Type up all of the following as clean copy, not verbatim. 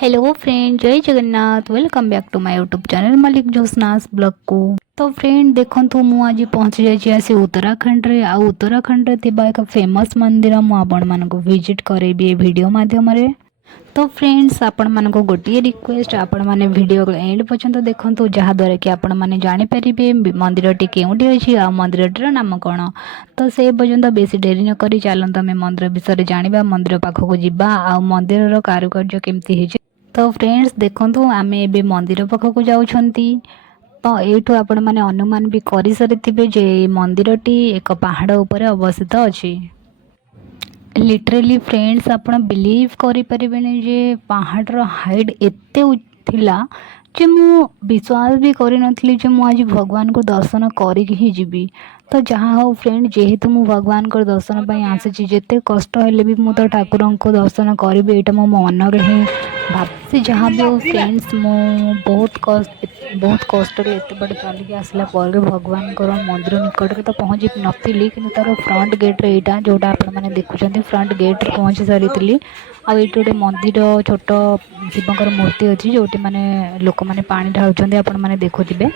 Hello friend, जय Jagannath. Welcome back to my YouTube channel Malik जोसनास blog को। तो फ्रेंड देखंतु मु आज पहुंची जाइए आसी उत्तराखंड रे। आ उत्तराखंड रे थिबा एक फेमस मंदिर मु आपण मानको विजिट करेबी ए वीडियो माध्यम रे। तो फ्रेंड्स आपण मानको गोटिए रिक्वेस्ट, आपण माने वीडियो को एंड पर्यंत देखंतु जहा द्वारा कि आपण माने जानि परिबे मंदिर टी केउठी अछि आ मंदिर टीर नाम कोन। तो से पर्यंत बेसी देरी न करी चलंत आमे मंदिर विषय जानिबा, मंदिर पाखको जिबा आ मंदिर रो कारुकार्य केमती हेछि। तो फ्रेंड्स देखंतु आमे एबे मंदिर पाखको जाउछंती। तो एठू आपण माने अनुमान भी करि सरिथिबे जे मंदिरटी एक पहाड़ ऊपर अवस्थित अछि। लिटरली फ्रेंड्स आपण बिलीव करि परिबेनी जे पहाड़ हाइट एते थिला जे मु विश्वास भी करि नथली जे मु आज भगवान को दर्शन करिक ही जीवी। तो जहाँ हो फ्रेंड, जेहेतु मु भगवान को दर्शन पई आसीची, जेते कष्ट हेले भी मु तो ठाकुर को दर्शन करिबे एटा मो मन रे ही भाबसी। जहाँ भी हो फ्रेंड्स, मु बहुत कष्ट रे एते बड़ चलिक आसला पर भगवान को मंदिर निकट रे तो पहुँची नथिली, किंतु तार फ्रंट गेट रे एटा जोटा आपण माने देखुचंती फ्रंट गेट रे पहुँची सारितली। आ एठी गोटे मंदिर छोट शिवंकर मूर्ति अछि जोटी माने लोक माने पानी ढाळुचंती, आपण माने देखुथिबे।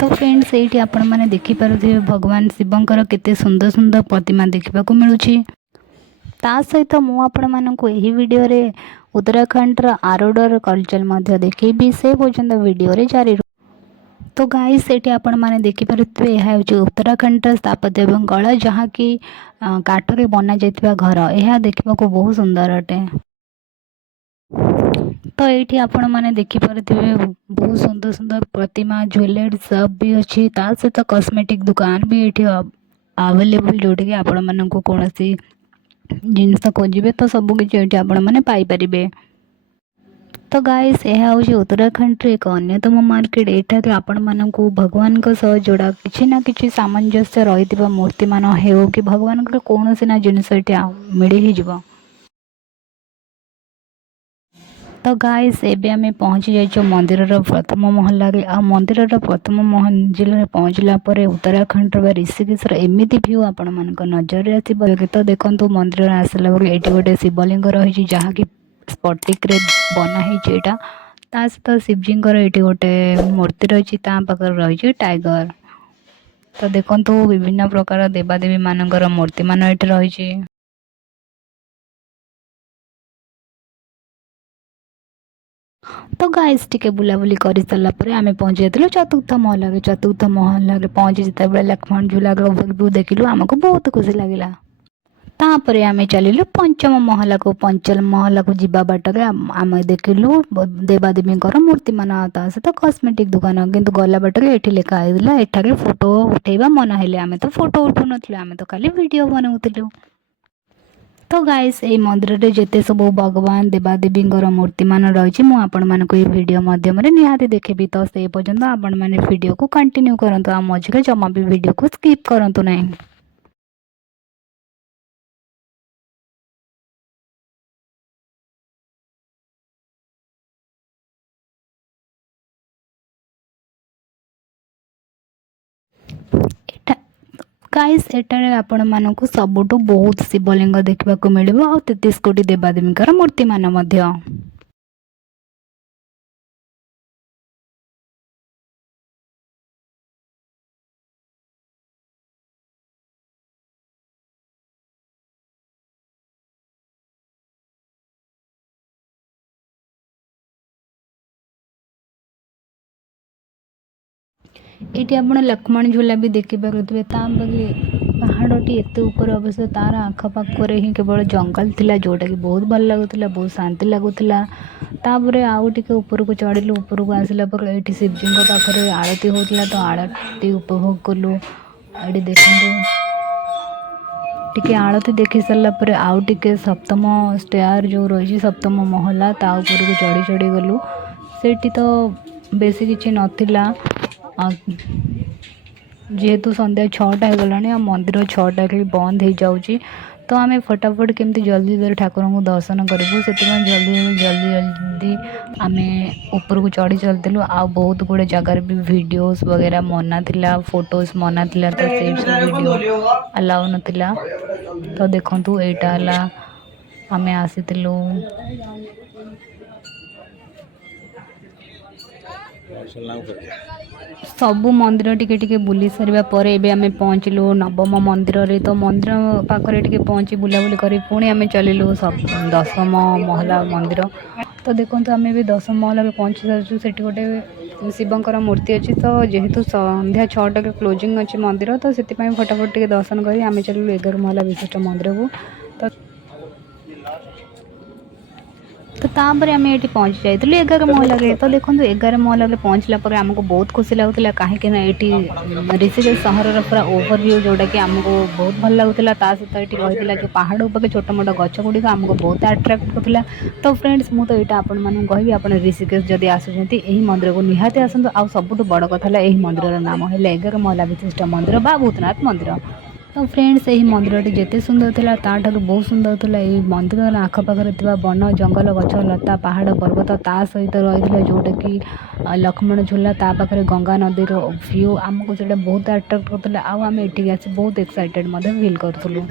तो फ्रेंड्स एठी आपण माने देखि पारुथिबे भगवान शिवंकर केते सुंदर सुंदर प्रतिमा देखिबा को मिलुछि। ता सहित मु आपण मानकु एही वीडियो रे उत्तराखंड रा आरोडर कल्चर मध्ये देखिबी। से पर्यंत वीडियो रे जारी। तो गाइस एठी आपण माने देखि पारुथिबे एहा होछि उत्तराखंड रा स्थापत्य एवं कला, जहाँ की काठ रे बना जायतिबा घर। एहा देखिबा को बहुत सुंदर अटे। तो ये आपण मैंने देखिपे बहुत सुंदर सुंदर प्रतिमा, ज्वेलरी सब भी अच्छी। ता सहित कॉस्मेटिक दुकान भी ये अवेलेबल, जोटि कि आपण मानक कौन सी जिनस खोजे तो सब किसी ये आपण मैंने पाइपर। तो गाइस यह हूँ उत्तराखंड रे एक अन्यतम मार्केट। एठारे आपण मानक भगवान सह जोड़ा किसी ना कि सामंजस्य रही मूर्ति मान हो कि भगवान कौन सी ना जिनस मिल ही जीव। तो गाइस एबे आमे पहुँची जाइछो मंदिर प्रथम महला रे। आ मंदिर प्रथम मंजिल पहुँचला परे उत्तराखंड ऋषिकेश एमिति व्यू आपण मानक नजर रे आसीबो। तो देखंतु मंदिर आसला बेले एठी गोटे शिवलिंग रही, जहाँ की स्फटिक रे बना ही एटा। ता सहित शिवजींकर एठी गोटे मूर्ति रही, ता पाखर रही टाइगर। तो देखंतु विभिन्न प्रकार देवादेवी मानकर मूर्ति मान एठी रही। तो गाइस टिके बुलाबुली कर सारा आम पहुँची जाइलु चतुर्थ महल रे। चतुर्थ महल पहुँची जिते लक्ष्मण झूला व्यू देखिलु, आमको बहुत खुशी लगिला। तापर आम चलिलु पंचम महला को। पंचम महला को जीवा बाटर आम देखिलु देवादेवी मूर्ति मान, सहित कॉस्मेटिक दुकान। किंतु गला बाटर ये लिखाई एठारे फोटो उठेबा मना हेले, आम तो फोटो उठु नथिलु, आम तो खाली वीडियो बनाउथिलु। तो गाइस ए मंदिर रे जेते सब भगवान देवादेवी मूर्ति मान रही मु आपण मानको ए वीडियो माध्यम रे निहाती देखेबी। तो से पर्यंत आपण माने वीडियो को कंटिन्यू करंतु, आ मझिरे जमा भी वीडियो को स्किप करंतु नहीं। गाइस एटारे आपण मानकु सबुठु बहुत शिवलिंग देखा मिलिबो आ 33 कोटी देवादेवी मूर्ति मान मध्य। ये आप लक्ष्मण झूला भी देखिपे। पहाड़ी एत ऊपर अवश्य तार आखपाखे ही केवल जंगल थिला, जोटा कि बहुत भल लगुला, बहुत शांति लगुला। तापर आउ टे ऊपर को चढ़िलु। ऊपर को आसला ये शिवजी पाखे आरती होता, तो आरती उपभोग कलु। ये देखु टिके आरती देखी सारापर आउ टे सप्तम स्टेयर जो रही सप्तम महला ता ऊपर को चढ़ी चढ़ी गलु। सेठी तो बेसी किछि नथिला, जेहेतु संध्या 6टा हो गलानी आ मंदिर 6टा बंद हो जाउची। तो आम फटाफट केमती जल्दी जल्दी ठाकुर को दर्शन करूँ से जल्दी जल्दी आम ऊपर को चढ़ी चलूँ। आ बहुत गुड़े जगार भी वीडियोस वगैरह मना थिला, फोटोज मना थिला, तो से वीडियो अलाउ नथिला। तो देखु यहाँ आम आसी सबु मंदिर टिके टिके बुली सारा पर आम पहुँचलु नवम मंदिर रे। तो मंदिर पाखरे टिके पहुँची बुलाबुली कर पुणी आम चलू सब दशम महला मंदिर। तो देखो आम भी दशम महला पहुँची सारी से गोटे शिवंकर मूर्ति अच्छी। तो जेहेतु संध्या 6टा क्लोजिंग अच्छी मंदिर, तो से फटाफट टे दर्शन कर आम चलू 11 महला विशिष्ट मंदिर को। तो तापर आम ये पहुँची जाइलु 11 महल। तो देखो 11 महल पहुँचला आमको बहुत खुशी लगुला कहीं ये ऋषिकेश सहर पूरा ओवरव्यू जोटा कि आमको बहुत भल लगुला। सहित ये रही जो पहाड़ उपर छोट मोट गछ गुड़िक आमको बहुत अट्राक्ट करता। तो फ्रेंड्स मुझे यहाँ आपण कहि आप ऋषिकेश जदि आसुँच यही मंदिर को निहाती आसतु। आ सबुठ बड़ कथा यही मंदिर नाम है 11 महला विशिष्ट मंदिर बा भूतनाथ मंदिर। तो फ्रेंड्स यही मंदिर जिते सुंदर था ताठू बहुत सुंदर था। यही मंदिर आखपाखे वन जंगल गछ लता पहाड़ पर्वत ता सहित रही जोटा कि लक्ष्मण झूला ता पाखे गंगा नदीर व्यू आमको से बहुत अट्राक्ट करता। आम ये आस बहुत एक्साइटेड फिल करूँ।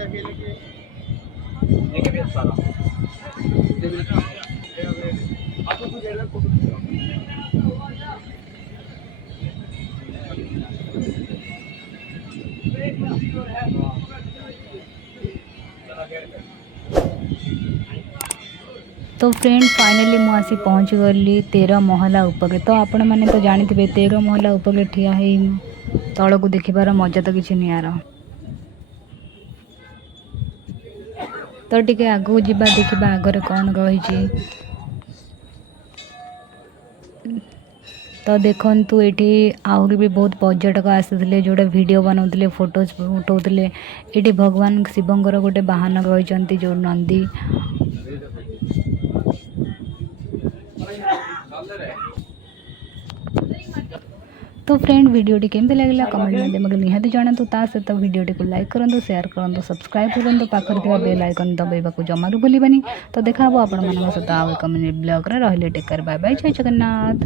तो फ्रेंड फाइनली मुझे पहुँच गली 13 महला उपरे। तो आपण मैंने तो जानी 13 महला उपरे ठिया है तल को देखिबार मजा तो किसी नियारा। तो टिके आगू जीवा देखा आगरे कौन रही। तो देखु ये आहरी भी बहुत पर्यटक आसी जोड़ा वीडियो बनाते फोटोज उठाते। ये भगवान शिवंकर गोटे वाहन रही जो नंदी। तो फ्रेंड वीडियोटी केमती लगे कमेंट माध्यम निहाती जनातु। सहित वीडियोटी को लाइक करूँ, शेयर करूँ, सब्सक्राइब करूँ, पाखर बेल आइकन दबाइबा जमारू भूलि। तो देखा आपण मान सहित आउ एक ब्लॉग रही। टेक केयर, बाय बाय, जय जगन्नाथ।